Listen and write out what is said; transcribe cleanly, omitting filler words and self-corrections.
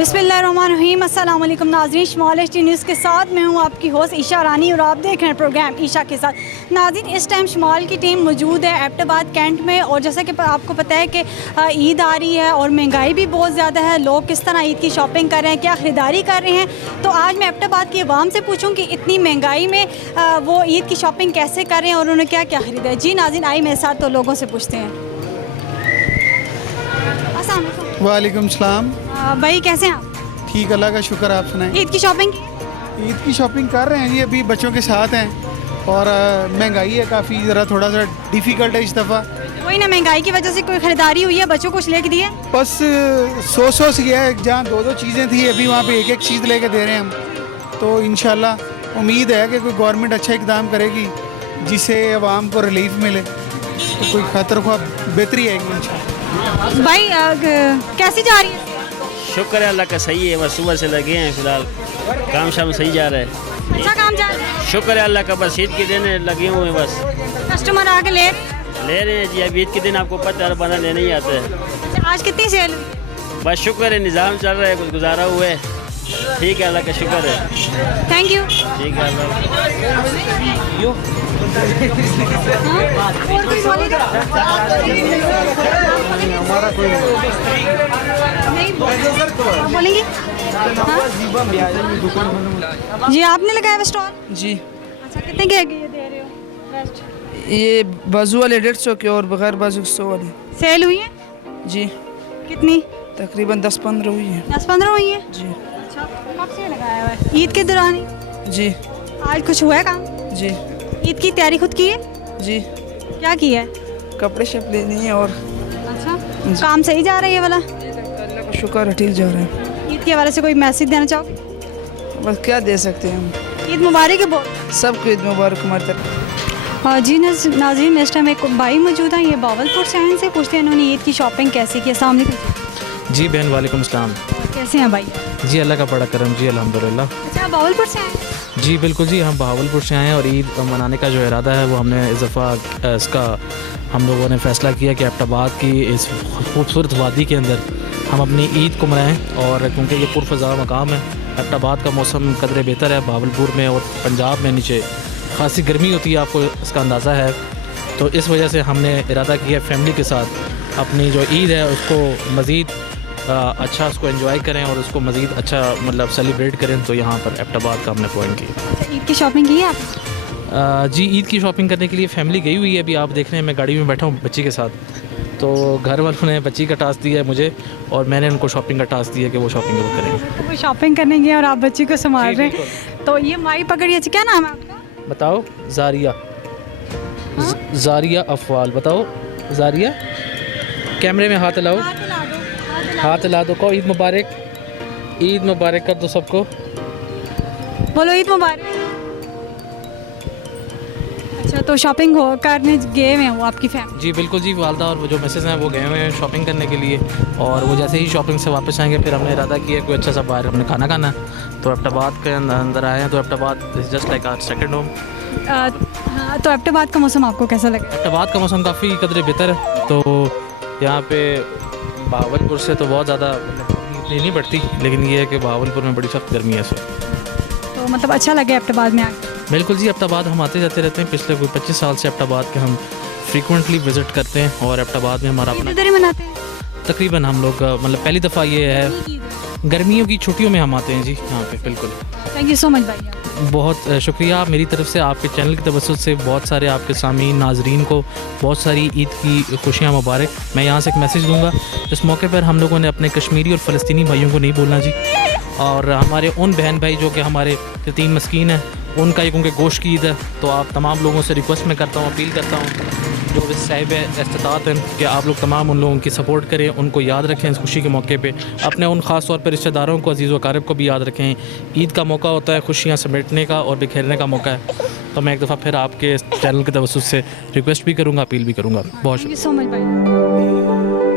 बिस्मिल्लाहिर्रहमानिर्रहीम। अस्सलाम वालेकुम नाज़रीन, शमाल एचडी न्यूज़ के साथ मैं हूँ आपकी होस्ट ईशा रानी और आप देख रहे हैं प्रोग्राम ईशा के साथ। नाज़रीन, इस टाइम शमाल की टीम मौजूद है एबटाबाद कैंट में और जैसा कि आपको पता है कि ईद आ रही है और महंगाई भी बहुत ज़्यादा है। लोग किस तरह ईद की शॉपिंग कर रहे हैं, क्या ख़रीदारी कर रहे हैं, तो आज मैं एबटाबाद की आवाम से पूछूँ कि इतनी महंगाई में वो ईद की शॉपिंग कैसे कर रहे हैं और उन्होंने क्या क्या ख़रीदा है। जी नाज़रीन, आई मेरे साथ तो लोगों से पूछते हैं। अस्सलाम वालेकुम। वालेकुम सलाम। भाई कैसे हैं आप? ठीक, अल्लाह का शुक्र। आप सुनाएं। ईद की शॉपिंग की? ईद की शॉपिंग कर रहे हैं जी, अभी बच्चों के साथ हैं और महंगाई है काफ़ी, ज़रा थोड़ा सा डिफ़िकल्ट है इस दफ़ा। वही ना, महंगाई की वजह से कोई ख़रीदारी हुई है? बच्चों को कुछ लेके दिए? बस 100 सी है, जहाँ दो चीज़ें थी अभी वहाँ पे एक चीज़ लेके दे रहे हैं हम। तो इंशाल्लाह उम्मीद है कि कोई गवर्नमेंट अच्छा इकदाम करेगी जिससे आवाम को रिलीफ मिले, तो कोई खतर ख्वाह बेहतरी आएगी इंशाल्लाह। भाई कैसी जा रही है? शुक्र है अल्लाह का, सही है। बस सुबह से लगे हैं, फिलहाल काम शाम सही जा रहा है। अच्छा काम जा रहा है? शुक्र है अल्लाह का, बस ईद के दिन लगे हुए हैं, बस कस्टमर आके ले रहे हैं जी। अब ईद के दिन आपको पता है बना लेने ही आता है। अच्छा, आज कितनी सेल हुई? बस शुक्र है, निज़ाम चल रहा है, कुछ गुजारा हुआ है। ठीक है, अल्लाह का शुक्र है। Thank you. ठीक है अल्लाह। और कोई बोलेगा? हमारा कोई नहीं बोलेंगी? जी आपने लगाया हुआ स्टॉल? जी, अच्छा, कितने के दे रहे हो बेस्ट? ये बाजू वाले 150 के और बगैर बाजू 100 वाले। सेल हुई है? जी, कितनी? तकरीबन 10-15 हुई है। 10-15 हुई है। जी अच्छा, कब से लगाया हुआ है? ईद के दौरान ही? जी आज कुछ हुआ है काम? जी ईद की तैयारी खुद की है? जी, क्या की है? कपड़े शप लेने हैं और अच्छा, काम सही जा रहा है ये वाला? अल्लाह का शुक्र है, ठीक जा रहा है। ईद के हवाले से कोई मैसेज देना चाहोगे? बस क्या दे सकते हैं हम, ईद मुबारक है बोल। सबको ईद मुबारक हमारी तरफ। जी नाज़रीन, इस टाइम एक भाई मौजूद हैं, ये बावलपुर से हैं, इनसे पूछते हैं इन्होंने ईद की शॉपिंग कैसे की। अस्सलाम वालेकुम। जी बहन, वालेकुम सलाम। कैसे हैं भाई? जी अल्लाह का बड़ा करम जी, अल्हम्दुलिल्लाह। अच्छा, आप बावलपुर से आए? जी बिल्कुल जी, हम बहावलपुर से आए हैं और ईद मनाने का जो इरादा है वो हमने इस दफ़ा इसका हम लोगों ने फ़ैसला किया कि एबटाबाद की इस खूबसूरत वादी के अंदर हम अपनी ईद को मनाएँ। और क्योंकि ये पुरफ़ज़ा मकाम है, एबटाबाद का मौसम कदरे बेहतर है। बहावलपुर में और पंजाब में नीचे खासी गर्मी होती है, आपको इसका अंदाज़ा है। तो इस वजह से हमने इरादा किया फैमिली के साथ अपनी जो ईद है उसको मज़ीद अच्छा उसको एंजॉय करें और उसको मज़ीद अच्छा मतलब सेलिब्रेट करें। तो यहाँ पर एबटाबाद का हमने पॉइंट किया। अच्छा, ईद की शॉपिंग की है आप? जी ईद की शॉपिंग करने के लिए फ़ैमिली गई हुई है। अभी आप देख रहे हैं मैं गाड़ी में बैठा हूँ बच्ची के साथ, तो घर वालों ने बच्ची का टास्क दिया है मुझे और मैंने उनको शॉपिंग का टास्क दिया कि वो शॉपिंग वो करेंगे। तो कोई शॉपिंग करने गया और आप बच्ची को संभाल रहे हैं, तो ये माई पकड़िए। अच्छा, क्या नाम है आपका? बताओ। ज़ारिया। ज़ारिया अफ़वाल। बताओ ज़ारिया, कैमरे में हाथ हिलाओ, हाथ हिला दो, कहो ईद मुबारक। ईद मुबारक कर दो सबको, बोलो ईद मुबारक। अच्छा, तो शॉपिंग करने गए हुए हैं वो आपकी फैमिली? जी बिल्कुल जी, वालदा और वो जो मिसेस हैं वो गए हुए हैं शॉपिंग करने के लिए और वो जैसे ही शॉपिंग से वापस आएंगे फिर हमने इरादा किया कोई अच्छा सा बाहर हमने खाना खाना है। तो एबटाबाद के अंदर आए हैं, तो Abbottabad is just like our second home. हाँ, तो एबटाबाद का मौसम आपको कैसा लगा? एबटाबाद का मौसम काफ़ी कदरे बेहतर है। तो यहाँ पे बहावलपुर से तो बहुत ज़्यादा इतनी नहीं बढ़ती, लेकिन ये है कि बहावलपुर में बड़ी सख्त गर्मी है सर। तो मतलब अच्छा लगे एबटाबाद में आके? बिल्कुल जी, एबटाबाद हम आते जाते रहते हैं। पिछले कोई 25 साल से एबटाबाद के हम फ्रीक्वेंटली विज़िट करते हैं और एबटाबाद में हमारा अपना इधर ही मनाते हैं? तकरीबन हम लोग मतलब पहली दफ़ा ये है गर्मियों की छुट्टियों में हम आते हैं जी यहाँ पे। बिल्कुल, थैंक यू सो मच भाई। बहुत शुक्रिया मेरी तरफ से, आपके चैनल की तवज्जो से बहुत सारे आपके सामीन नाजरीन को बहुत सारी ईद की खुशियाँ मुबारक। मैं यहाँ से एक मैसेज दूँगा, इस मौके पर हम लोगों ने अपने कश्मीरी और फ़लस्तीनी भाइयों को नहीं भूलना जी। और हमारे उन बहन भाई जो कि हमारे यतीम मस्कीन हैं, उनका एक उनके गोश्त की ईद है। तो आप तमाम लोगों से रिक्वेस्ट में करता हूँ, अपील करता हूँ जो भी साहिब इस्तात हैं कि आप लोग तमाम उन लोगों की सपोर्ट करें, उनको याद रखें इस खुशी के मौके पे। अपने उन ख़ास तौर पर रिश्तेदारों को, अजीज़ व अक़ारिब को भी याद रखें। ईद का मौका होता है खुशियाँ समेटने का और बिखेरने का मौका है। तो मैं एक दफ़ा फिर आपके चैनल के तवज्जुह से रिक्वेस्ट भी करूँगा, अपील भी करूँगा। बहुत शुक्रिया। थैंक यू सो मच भाई।